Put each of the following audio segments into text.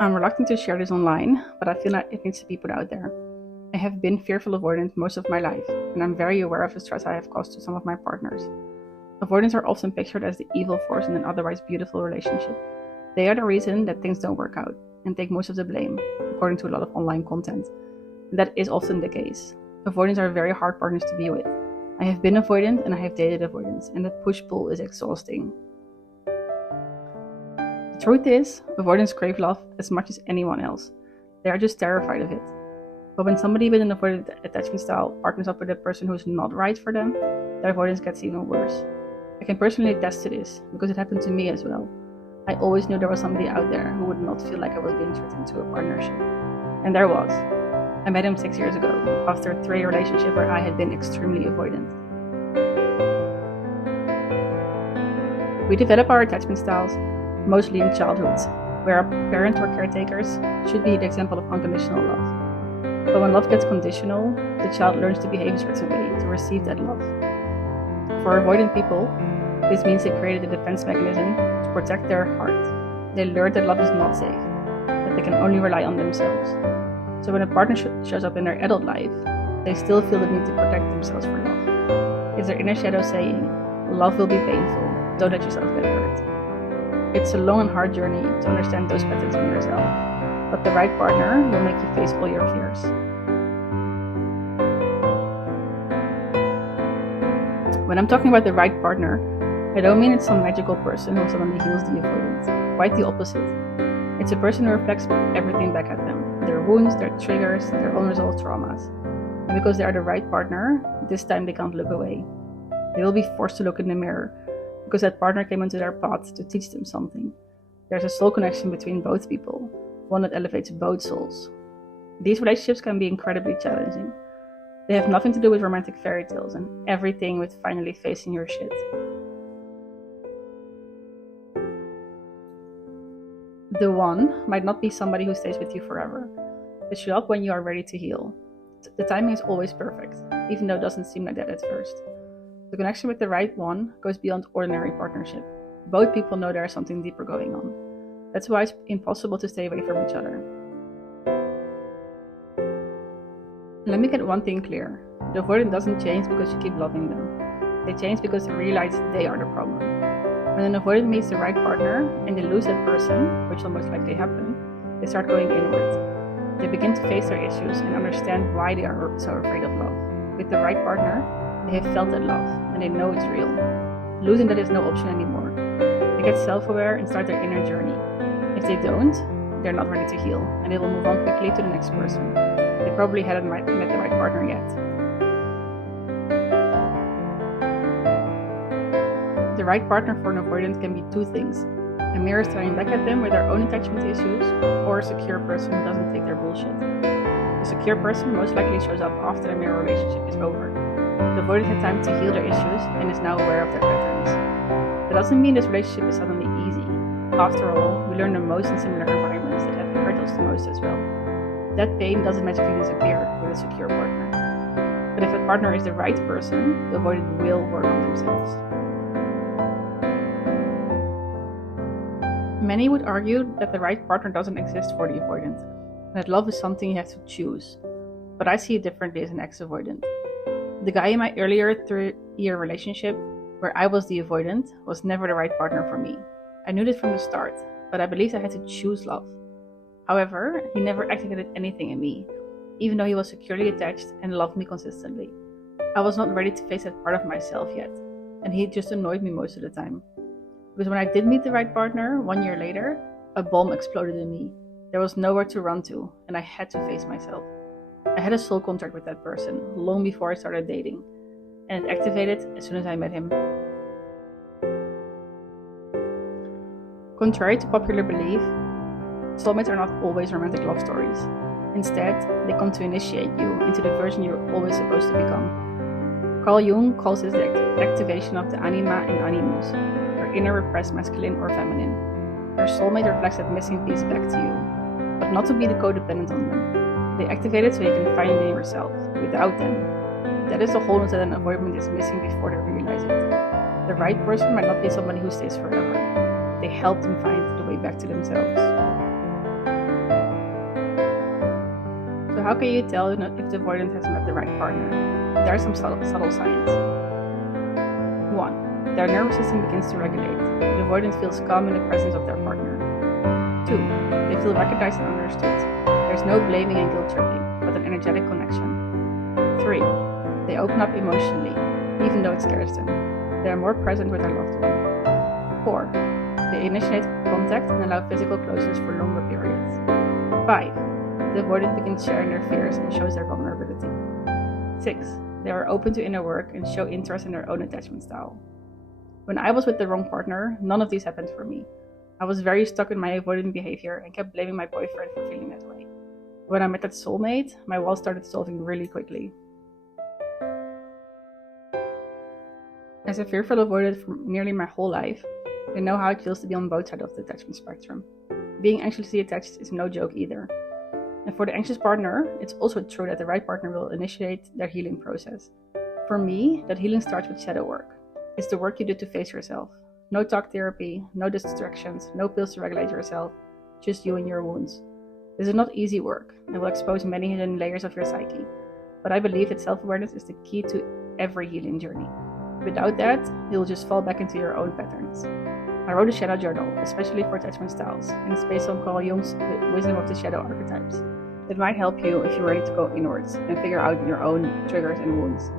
I'm reluctant to share this online, but I feel like it needs to be put out there. I have been fearful avoidant most of my life, and I'm very aware of the stress I have caused to some of my partners. Avoidants are often pictured as the evil force in an otherwise beautiful relationship. They are the reason that things don't work out, and take most of the blame, according to a lot of online content. And that is often the case. Avoidants are very hard partners to be with. I have been avoidant and I have dated avoidance, and the push-pull is exhausting. The truth is, avoidants crave love as much as anyone else. They are just terrified of it. But when somebody with an avoidant attachment style partners up with a person who is not right for them, their avoidance gets even worse. I can personally attest to this, because it happened to me as well. I always knew there was somebody out there who would not feel like I was being tricked into a partnership. And there was. I met him 6 years ago, after a 3-year relationship where I had been extremely avoidant. We develop our attachment styles mostly in childhood, where our parents or caretakers should be the example of unconditional love. But when love gets conditional, the child learns to behave a certain way to receive that love. For avoidant people, this means they created a defense mechanism to protect their heart. They learned that love is not safe, that they can only rely on themselves. So when a partner shows up in their adult life, they still feel the need to protect themselves for love. It's their inner shadow saying, love will be painful, don't let yourself get hurt. It's a long and hard journey to understand those patterns in yourself, but the right partner will make you face all your fears. When I'm talking about the right partner, I don't mean it's some magical person who suddenly heals the avoidance. Quite the opposite. It's a person who reflects everything back at them. Their wounds, their triggers, their unresolved traumas. And because they are the right partner, this time they can't look away. They will be forced to look in the mirror, because that partner came into their path to teach them something. There's a soul connection between both people, one that elevates both souls. These relationships can be incredibly challenging. They have nothing to do with romantic fairy tales and everything with finally facing your shit. The one might not be somebody who stays with you forever. They show up when you are ready to heal. The timing is always perfect, even though it doesn't seem like that at first. The connection with the right one goes beyond ordinary partnership. Both people know there is something deeper going on. That's why it's impossible to stay away from each other. Let me get one thing clear. The avoidant doesn't change because you keep loving them. They change because they realize they are the problem. When an avoidant meets the right partner and they lose that person, which will most likely happen, they start going inward. They begin to face their issues and understand why they are so afraid of love. With the right partner, they have felt that love and they know it's real. Losing that is no option anymore. They get self-aware and start their inner journey. If they don't, they're not ready to heal and they will move on quickly to the next person. They probably hadn't met the right partner yet. The right partner for an avoidant can be two things: a mirror staring back at them with their own attachment issues, or a secure person who doesn't take their bullshit. The secure person most likely shows up after the mirror relationship is over. The avoidant had time to heal their issues and is now aware of their patterns. That doesn't mean this relationship is suddenly easy. After all, we learn the most in similar environments that have hurt us the most as well. That pain doesn't magically disappear with a secure partner. But if that partner is the right person, the avoidant will work on themselves. Many would argue that the right partner doesn't exist for the avoidant, and that love is something you have to choose. But I see it differently as an ex-avoidant. The guy in my earlier 3-year relationship, where I was the avoidant, was never the right partner for me. I knew this from the start, but I believed I had to choose love. However, he never activated anything in me, even though he was securely attached and loved me consistently. I was not ready to face that part of myself yet, and he just annoyed me most of the time. Because when I did meet the right partner 1 year later, a bomb exploded in me. There was nowhere to run to, and I had to face myself. I had a soul contract with that person long before I started dating, and it activated as soon as I met him. Contrary to popular belief, soulmates are not always romantic love stories. Instead, they come to initiate you into the version you're always supposed to become. Carl Jung calls this the activation of the anima and animus, your inner repressed masculine or feminine. Your soulmate reflects that missing piece back to you, but not to be the codependent on them. They activate it so you can find it in yourself, without them. That is the wholeness that an avoidant is missing before they realize it. The right person might not be somebody who stays forever. They help them find the way back to themselves. So how can you tell if the avoidant has met the right partner? There are some subtle signs. 1. Their nervous system begins to regulate. The avoidant feels calm in the presence of their partner. 2. They feel recognized and understood. There's no blaming and guilt tripping, but an energetic connection. 3. They open up emotionally, even though it scares them. They are more present with their loved one. 4. They initiate contact and allow physical closeness for longer periods. 5. The avoidant begins sharing their fears and shows their vulnerability. 6. They are open to inner work and show interest in their own attachment style. When I was with the wrong partner, none of these happened for me. I was very stuck in my avoidant behavior and kept blaming my boyfriend for feeling that way. When I met that soulmate, my walls started solving really quickly. As a fearful avoidant for nearly my whole life, I know how it feels to be on both sides of the attachment spectrum. Being anxiously attached is no joke either. And for the anxious partner, it's also true that the right partner will initiate their healing process. For me, that healing starts with shadow work. It's the work you do to face yourself. No talk therapy, no distractions, no pills to regulate yourself, just you and your wounds. This is not easy work and will expose many hidden layers of your psyche, but I believe that self-awareness is the key to every healing journey. Without that, you'll just fall back into your own patterns. I wrote a shadow journal, especially for attachment styles, and it's based on Carl Jung's Wisdom of the Shadow Archetypes. It might help you if you're ready to go inwards and figure out your own triggers and wounds.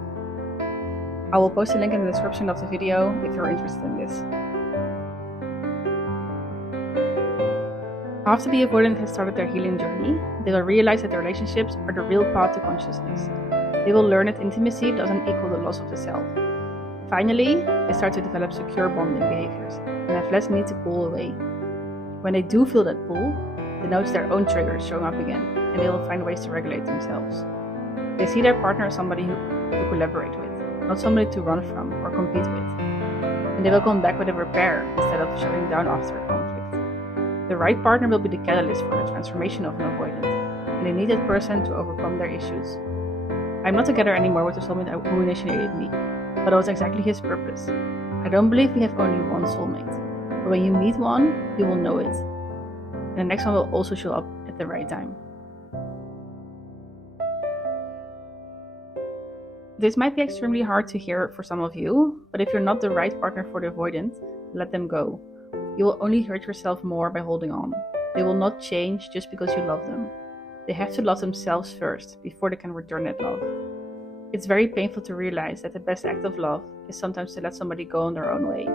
I will post a link in the description of the video if you're interested in this. After the avoidant has started their healing journey, they will realize that their relationships are the real path to consciousness. They will learn that intimacy doesn't equal the loss of the self. Finally, they start to develop secure bonding behaviors and have less need to pull away. When they do feel that pull, they notice their own triggers showing up again, and they will find ways to regulate themselves. They see their partner as somebody to collaborate with, not somebody to run from or compete with. And they will come back with a repair instead of shutting down after a conflict. The right partner will be the catalyst for the transformation of an avoidant, and they need that person to overcome their issues. I'm not together anymore with the soulmate who initiated me, but it was exactly his purpose. I don't believe we have only one soulmate, but when you meet one, you will know it. And the next one will also show up at the right time. This might be extremely hard to hear for some of you, but if you're not the right partner for the avoidant, let them go. You will only hurt yourself more by holding on. They will not change just because you love them. They have to love themselves first before they can return that love. It's very painful to realize that the best act of love is sometimes to let somebody go on their own way.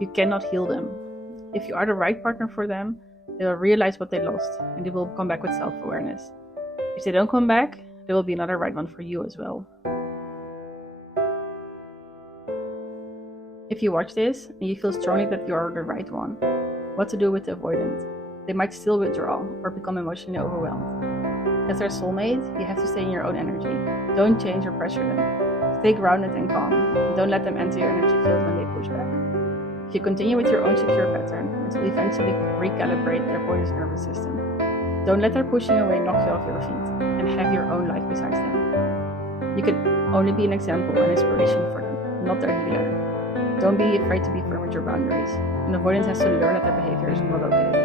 You cannot heal them. If you are the right partner for them, they will realize what they lost and they will come back with self-awareness. If they don't come back, there will be another right one for you as well. If you watch this and you feel strongly that you are the right one, what to do with the avoidant? They might still withdraw or become emotionally overwhelmed. As their soulmate, you have to stay in your own energy. Don't change or pressure them. Stay grounded and calm. Don't let them enter your energy field when they push back. If you continue with your own secure pattern, it will eventually recalibrate their avoidance nervous system. Don't let their pushing away knock you off your feet, and have your own life besides them. You can only be an example and inspiration for them, not their healer. Don't be afraid to be firm with your boundaries. An avoidant has to learn that their behavior is not okay.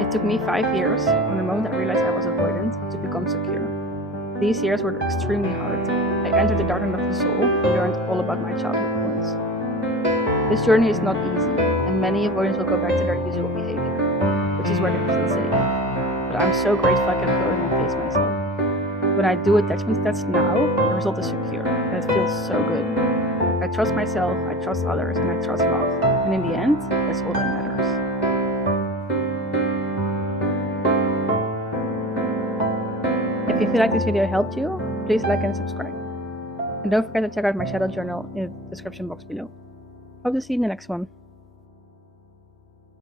It took me 5 years from the moment I realized I was avoidant to become secure. These years were extremely hard. I entered the darkness of the soul and learned all about my childhood wounds. This journey is not easy, and many avoidants will go back to their usual behavior, which is where they feel safe. But I'm so grateful I kept going and faced myself. When I do attachment tests now, the result is secure, and it feels so good. I trust myself, I trust others, and I trust love. And in the end, that's all that matters. If you feel like this video helped you, please like and subscribe. And don't forget to check out my shadow journal in the description box below. Hope to see you in the next one.